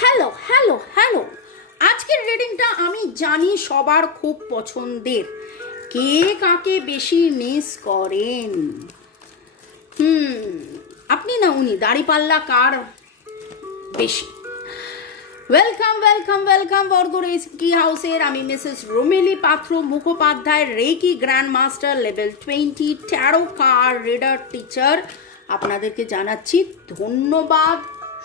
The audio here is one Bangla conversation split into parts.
হ্যালো হ্যালো হ্যালো আজকের রিডিংটা আমি জানি সবার খুব পছন্দের। কে কাকে বেশি মিস করেন? হুম, আপনি না উনি, দাড়িপাল্লা কার বেশি? ওয়েলকাম ওয়েলকাম ওয়েলকাম বর্গর কি হাউসের আমি Mrs Romeli Patra, Mukhopadhyay reiki grand master level twenty tarot card reader teacher আপনাদেরকে জানাচ্ছি ধন্যবাদ,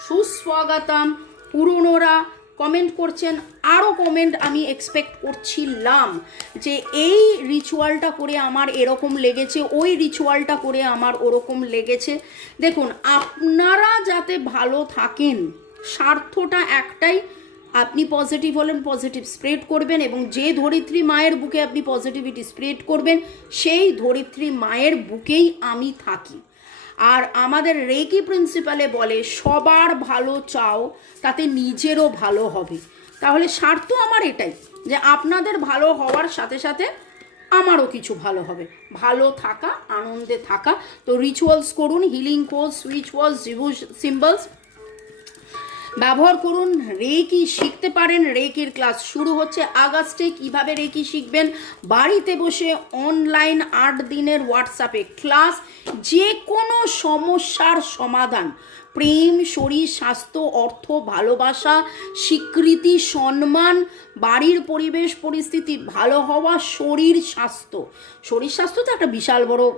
সুস্বাগতম। পুরনোরা কমেন্ট করছেন আরও কমেন্ট আমি এক্সপেক্ট করছিলাম যে এই রিচুয়ালটা করে আমার এরকম লেগেছে, ওই রিচুয়ালটা করে আমার ওরকম লেগেছে। দেখুন, আপনারা যাতে ভালো থাকেন, স্বার্থটা একটাই, আপনি পজিটিভ হলেন পজিটিভ স্প্রেড করবেন এবং যে ধরিত্রী মায়ের বুকে আপনি পজিটিভিটি স্প্রেড করবেন, সেই ধরিত্রী মায়ের বুকেই আমি থাকি। আর আমাদের রেকি প্রিন্সিপালে বলে, সবার ভালো চাও, তাতে নিজেরও ভালো হবে। তাহলে স্বার্থ আমার এটাই, যে আপনাদের ভালো হওয়ার সাথে সাথে আমারও কিছু ভালো হবে। ভালো থাকা, আনন্দে থাকা। তো রিচুয়ালস করুন হিলিং কোর্স রিচুয়ালস সিম্বলস ব্যবহার করুন। রেকি শিখতে পারেন। রেকির ক্লাস শুরু হচ্ছে আগস্টে। কীভাবে রেকি শিখবেন? বাড়িতে বসে অনলাইন আট দিনের হোয়াটসঅ্যাপে ক্লাস। যে কোনো সমস্যার সমাধান। প্রেম, শরীর, স্বাস্থ্য, অর্থ, ভালোবাসা, স্বীকৃতি, সম্মান, বাড়ির পরিবেশ, পরিস্থিতি, ভালো হওয়া, শরীর স্বাস্থ্য। শরীর স্বাস্থ্য তো একটা বিশাল বড়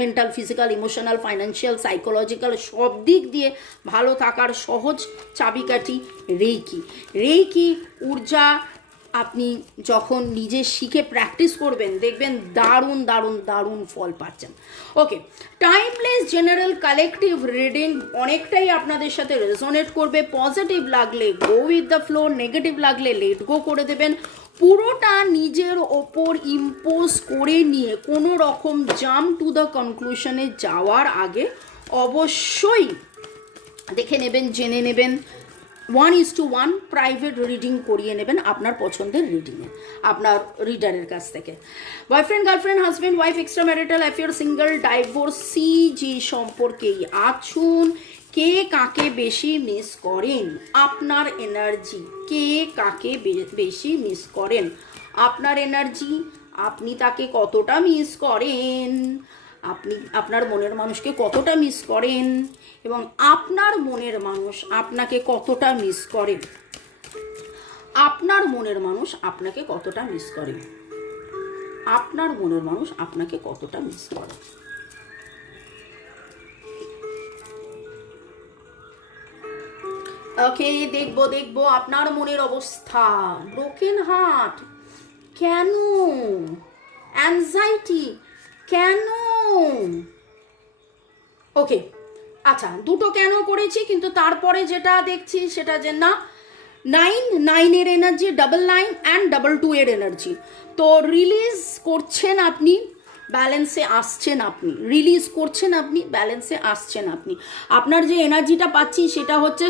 mental physical emotional financial psychological সব দিক দিয়ে ভালো থাকার সহজ চাবিকাঠি রেইকি। রেইকি ঊর্জা আপনি যখন নিজে শিখে প্র্যাকটিস করবেন, দেখবেন দারুণ দারুণ দারুণ ফল পাচ্ছেন। Okay timeless general collective reading অনেকটাই আপনাদের সাথে রেজোনেট করবে। পজিটিভ লাগলে go with the flow negative লাগলে লেট গো করে দেবেন। পুরোটা নিজের ওপর ইম্পোজ করে নিয়ে কোনো রকম জাম টু দ্য কনক্লুশনে যাওয়ার আগে অবশ্যই দেখে নেবেন, জেনে নেবেন। One is to one private reading করিয়ে নেবেন আপনার পছন্দের রিডিংয়ে আপনার রিডারের কাছ থেকে। Boyfriend girlfriend husband wife extra marital affair single divorce জি সম্পর্কেই আছুন কে কাকে বেশি মিস করেন? আপনার এনার্জি কে কাকে বেশি মিস করেন? আপনার এনার্জি আপনি তাকে কতটা মিস করেন? আপনি, আপনার মনের মানুষকে কতটা মিস করেন? এবং আপনার মনের মানুষ আপনাকে কতটা মিস করে? আপনার মনের মানুষ আপনাকে কতটা মিস করে? আপনার মনের মানুষ আপনাকে কতটা মিস করে? ওকে, দেখব দেখব আপনার মনের অবস্থা। ব্রোকেন হার্ট কেন? অ্যাংজাইটি কেন? ওকে আচ্ছা দুটো কেন করেছি, কিন্তু তারপরে যেটা দেখছি সেটা যে না নাইন নাইনের energy double nine and double two এর এনার্জি তো রিলিজ করছেন আপনি ব্যালেন্সে আসছেন আপনি। রিলিজ করছেন আপনি ব্যালেন্সে আসছেন আপনি। আপনার যে এনার্জিটা পাচ্ছি সেটা হচ্ছে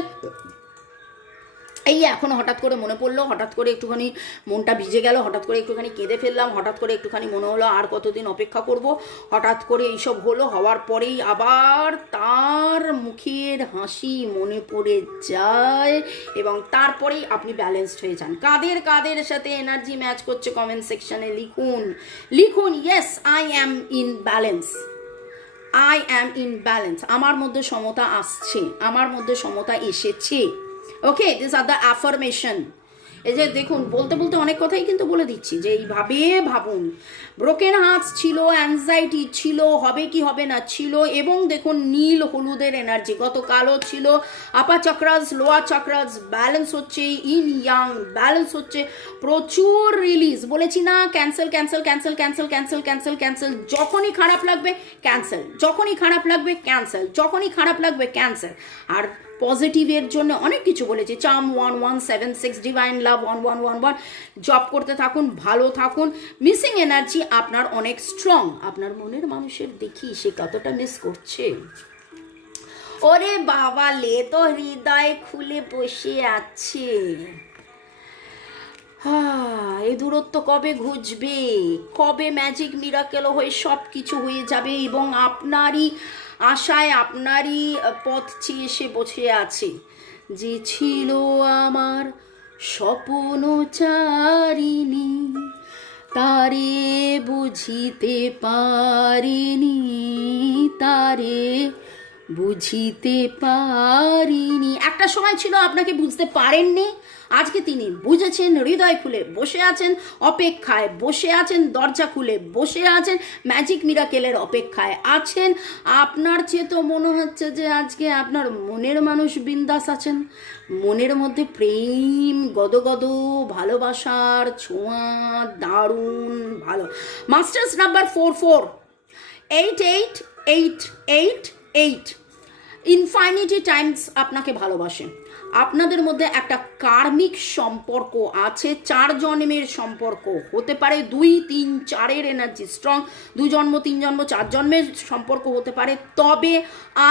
এই এখন হঠাৎ করে মনে পড়ল, হঠাৎ করে একটুখানি মনটা ভিজে গেল, হঠাৎ করে একটুখানি কেঁদে ফেললাম, হঠাৎ করে একটুখানি মনে হলো আর কতদিন অপেক্ষা করব, হঠাৎ করে এইসব হলো, হওয়ার পরেই আবার তার মুখের হাসি মনে পড়ে যায় এবং তারপরেই আপনি ব্যালেন্সড হয়ে যান। কাদের কাদের সাথে এনার্জি ম্যাচ করছে কমেন্ট সেকশনে লিখুন। লিখুন yes I am in balance I am in balance আমার মধ্যে সমতা আসছে, আমার মধ্যে সমতা এসেছে। Okay this are the affirmation এই যে দেখুন, বলতে বলতে অনেক কথাই কিন্তু বলে দিচ্ছি, যে এইভাবে ভাবুন। ব্রোকেন হার্টস ছিল অ্যাংজাইটি ছিল, হবে কি হবে না ছিল, এবং দেখুন, নীল হলুদের এনার্জি গতকালও ছিল। Upper chakras lower chakras balance হচ্ছে ইন ইয়াং ব্যালেন্স হচ্ছে প্রচুর রিলিজ বলেছি না cancel cancel cancel cancel cancel cancel cancel যখনই খারাপ লাগবে ক্যান্সেল যখনই খারাপ লাগবে ক্যান্সেল যখনই খারাপ লাগবে ক্যান্সেল আর পজিটিভের জন্য অনেক কিছু বলেছি। চাম one one seven six divine love one one one one job করতে থাকুন, ভালো থাকুন মিসিং এনার্জি আপনার অনেক স্ট্রং আপনার মনের মানুষের দেখি সে কতটা মিস করছে। ওরে বাবা, লে তো হৃদয় খুলে বসে আছে। এই দূরত্ব কবে ঘুচবে? কবে ম্যাজিক মিরাকেল হয়ে সব কিছু হয়ে যাবে এবং আপনারই আশায় আপনারই পথ চেয়ে সে বসে আছে? যে ছিল আমার স্বপ্ন চারিণী, তারে বুঝিতে পারিনি, তারে বুঝিতে পারিনি। একটা সময় ছিল, আপনাকে বুঝতে পারেননি। আজকে তিনি বুঝেছেন, হৃদয় খুলে বসে আছেন, অপেক্ষায় বসে আছেন, দরজা খুলে বসে আছেন ম্যাজিক মিরাকেলের অপেক্ষায় আছেন। আপনার চেয়ে তো মনে হচ্ছে যে আজকে আপনার মনের মানুষ বিন্দাস আছেন। মনের মধ্যে প্রেম, গদগদ, ভালোবাসার ছোঁয়া, দারুণ, ভালো। Masters number four four eight eight eight eight eight infinity times আপনাকে ভালোবাসে। আপনাদের মধ্যে একটা কার্মিক সম্পর্ক আছে চার জন্মের সম্পর্ক। হতে পারে দুই, তিন, চারের এনার্জি স্ট্রং দু জন্ম, তিন জন্ম, চার জন্মের সম্পর্ক হতে পারে। তবে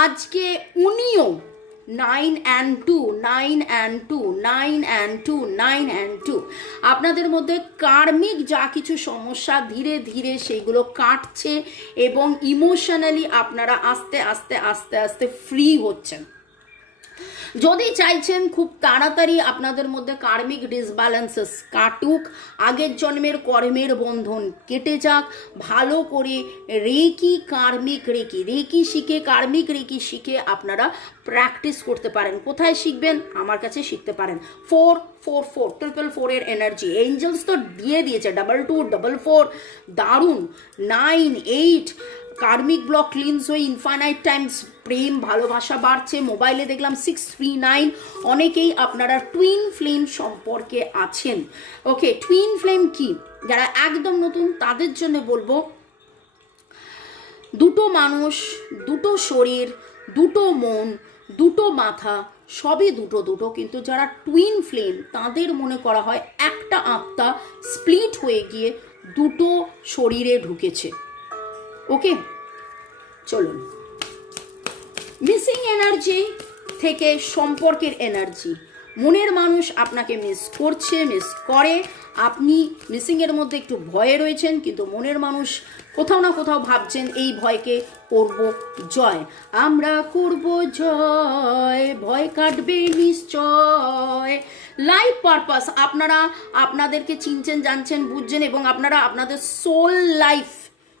আজকে উনিও nine and two nine and two nine and two nine and two আপনাদের মধ্যে কার্মিক যা কিছু সমস্যা ধীরে ধীরে সেইগুলো কাটছে এবং ইমোশনালি আপনারা আস্তে আস্তে আস্তে আস্তে ফ্রি হচ্ছেন। যদি চাইছেন খুব তাড়াতাড়ি আপনাদের মধ্যে কার্মিক ডিসব্যালেন্সেস কাটুক, আগের জন্মের কর্মের বন্ধন কেটে যাক, ভালো করে রেকি কার্মিক রেকি রেকি শিখে, কার্মিক রেকি শিখে আপনারা প্র্যাকটিস করতে পারেন। কোথায় শিখবেন? আমার কাছে শিখতে পারেন। ফোর ফোর ফোর ট্রিপল ফোরের এনার্জি এঞ্জেলস তো দিয়ে দিয়েছে ডাবল টু ডাবল ফোর দারুণ। Nine eight karmic block cleanse হয়ে ইনফাইনাইট টাইমস প্রেম, ভালোবাসা বাড়ছে। মোবাইলে দেখলাম সিক্স থ্রি নাইন অনেকেই আপনারা টুইন ফ্লেম সম্পর্কে আছেন। ওকে টুইন ফ্লেম কি? যারা একদম নতুন, তাদের জন্য বলব, দুটো মানুষ, দুটো শরীর, দুটো মন, দুটো মাথা, সবই দুটো দুটো। কিন্তু যারা টুইন ফ্লেম তাদের মনে করা হয় একটা আত্মা স্প্লিট হয়ে গিয়ে দুটো শরীরে ঢুকেছে। ওকে চলুন। মিসিং এনার্জি থেকে সম্পর্কের এনার্জি মনের মানুষ আপনাকে মিস করছে মিস করে। আপনি মিসিংয়ের মধ্যে একটু ভয়ে রয়েছেন, কিন্তু মনের মানুষ কোথাও না কোথাও ভাবছেন এই ভয়কে করব জয়। আমরা করব জয়, ভয় কাটবে নিশ্চয়। লাইফ পারপাস আপনারা আপনাদেরকে চিনছেন, জানছেন, বুঝছেন এবং আপনারা আপনাদের সোল লাইফ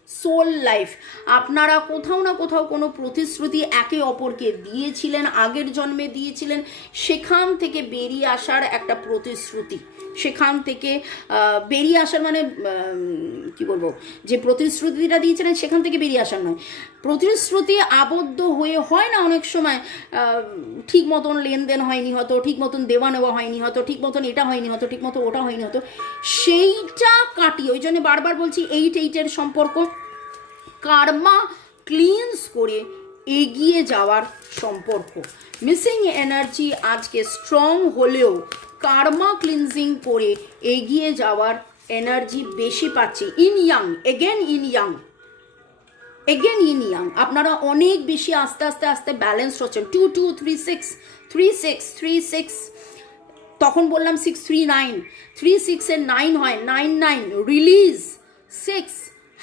সোল লাইফ আপনারা কোথাও না কোথাও কোনো প্রতিশ্রুতি একে অপরকে দিয়েছিলেন, আগের জন্মে দিয়েছিলেন। সেখান থেকে বেরিয়ে আসার একটা প্রতিশ্রুতি। সেখান থেকে বেরিয়ে আসার মানে কি বলব? যে প্রতিশ্রুতিটা দিয়েছিলেন, সেখান থেকে বেরিয়ে আসার নয়। প্রতিশ্রুতি আবদ্ধ হয়ে হয় না অনেক সময় ঠিক মতন লেনদেন হয়নি হয়তো, ঠিক মতন দেওয়া নেওয়া হয়নি হয়তো, ঠিক মতন এটা হয়নি হয়তো, ঠিক মতো ওটা হয়নি হয়তো। সেইটা কাটিয়ে, ওই জন্য বারবার বলছি এইট এইটের সম্পর্ক কার্মা ক্লিনস করে এগিয়ে যাওয়ার সম্পর্ক। মিসিং এনার্জি আজকে স্ট্রং হলেও কার্মা ক্লিনজিং করে এগিয়ে যাওয়ার এনার্জি বেশি পাচ্ছে। Yin yang again yin yang again yin yang. আপনারা অনেক বেশি আস্তে আস্তে আস্তে ব্যালেন্স হচ্ছেন। Two two three six three six three six তখন বললাম সিক্স থ্রি নাইন থ্রি সিক্সের নাইন হয় nine nine release six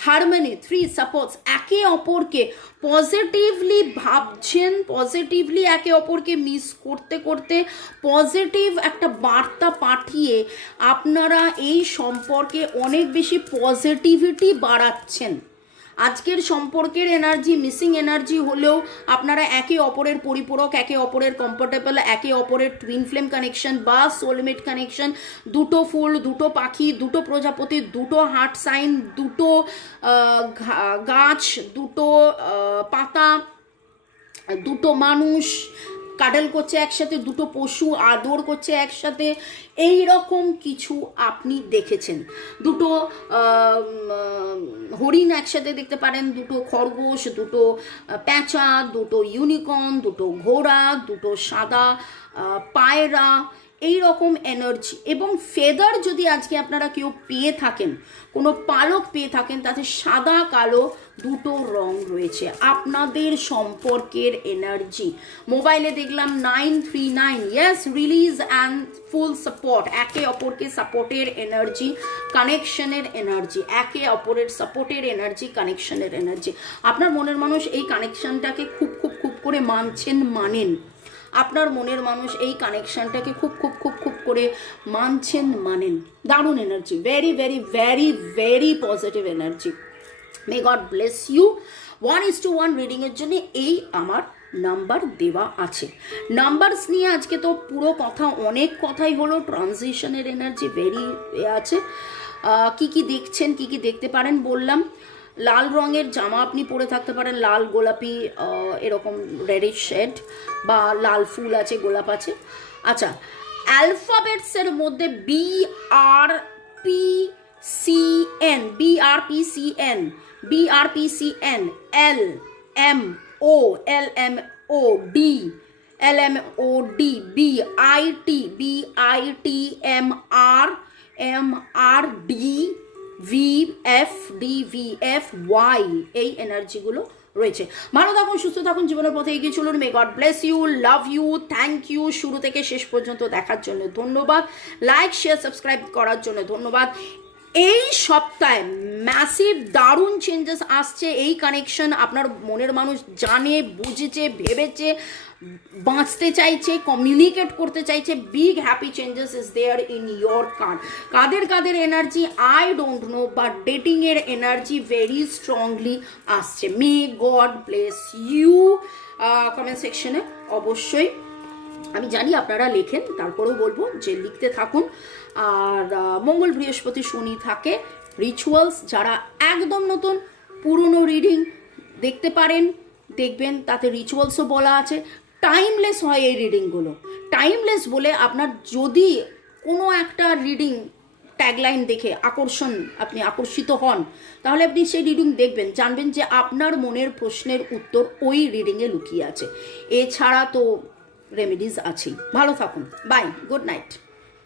harmony three supports একে অপরকে পজিটিভলি ভাবছেন, পজিটিভলি একে অপরকে মিস করতে করতে পজিটিভ একটা বার্তা পাঠিয়ে আপনারা এই সম্পর্কে অনেক বেশি পজিটিভিটি বাড়াচ্ছেন। আজকের সম্পর্কের এনার্জি মিসিং এনার্জি হলেও আপনারা একে অপরের পরিপূরক, একে অপরের কমফোর্টেবল একে অপরের টুইন ফ্লেম কানেকশন বা সোলমেট কানেকশন দুটো ফুল, দুটো পাখি, দুটো প্রজাপতি, দুটো হার্ট সাইন দুটো গাছ, দুটো পাতা, দুটো মানুষ কাডল করছে একসাথে, দুটো পশু আদর করছে একসাথে। এই রকম কিছু আপনি দেখেছেন। দুটো হরিণ একসাথে দেখতে পারেন, দুটো খরগোশ, দুটো প্যাঁচা, দুটো ইউনিকর্ন, দুটো ঘোড়া, দুটো সাদা পায়রা এই রকম এনার্জি এবং ফেদার যদি আজকে আপনারা কেউ পেয়ে থাকেন, কোনো পালক পেয়ে থাকেন, তাতে সাদা, কালো দুটো রং রয়েছে। আপনাদের সম্পর্কের এনার্জি মোবাইলে দেখলাম nine three nine yes release and full support একে অপরকে সাপোর্টের এনার্জি কানেকশনের এনার্জি একে অপরের সাপোর্টের এনার্জি কানেকশনের এনার্জি আপনার মনের মানুষ এই কানেকশনটাকে খুব খুব খুব করে মানছেন, মানেন। আপনার মনের মানুষ এই কানেকশনটাকে খুব খুব খুব খুব করে মানছেন, মানেন। দারুণ energy very very very very positive energy may God bless you one is to one রিডিংয়ের জন্য এই আমার নাম্বার দেওয়া আছে। নাম্বারস নিয়ে আজকে তো পুরো কথা, অনেক কথাই হলো। ট্রানজিশনের এনার্জি ভেরি আছে। কি কি দেখছেন, কি কি দেখতে পারেন বললাম। লাল রঙের জামা আপনি পরে থাকতে পারেন, লাল গোলাপি এরকম রেডিশ শেড বা লাল ফুল আছে, গোলাপ আছে। আচ্ছা অ্যালফাবেটসের মধ্যে B R P C N B R P C N B R P C N L M O L M O D L M O D B I T B I T M R M R D V F D V F Y এই এনার্জিগুলো রয়েছে। ভালো থাকুন, সুস্থ থাকুন, জীবনের পথে এগিয়ে চলুন। May God bless you love you thank you শুরু থেকে শেষ পর্যন্ত দেখার জন্য ধন্যবাদ। লাইক শেয়ার সাবস্ক্রাইব করার জন্য ধন্যবাদ। এই সপ্তাহে ম্যাসিভ দারুণ চেঞ্জেস আসছে। এই কানেকশন আপনার মনের মানুষ জানে, বুঝেছে, ভেবেছে। বাঁচতে চাইছে কমিউনিকেট করতে চাইছে big happy changes is there in your card Quader Quader energy I don't know but ডেটিংয়ের energy very strongly আসছে। May God bless you comment সেকশনে অবশ্যই। আমি জানি আপনারা লেখেন, তারপরেও বলব যে লিখতে থাকুন। আর মঙ্গল বৃহস্পতি শনি থাকে। রিচুয়ালস যারা একদম নতুন, পুরনো রিডিং দেখতে পারেন, দেখবেন, তাতে রিচুয়ালসও বলা আছে। টাইমলেস হয় এই রিডিংগুলো টাইমলেস বলে আপনার যদি কোনো একটা রিডিং ট্যাগলাইন দেখে আকর্ষণ, আপনি আকর্ষিত হন, তাহলে আপনি সেই রিডিং দেখবেন, জানবেন যে আপনার মনের প্রশ্নের উত্তর ওই রিডিংয়ে লুকিয়ে আছে। এছাড়া তো রেমেডিজ আছেই। ভালো থাকুন। Bye good night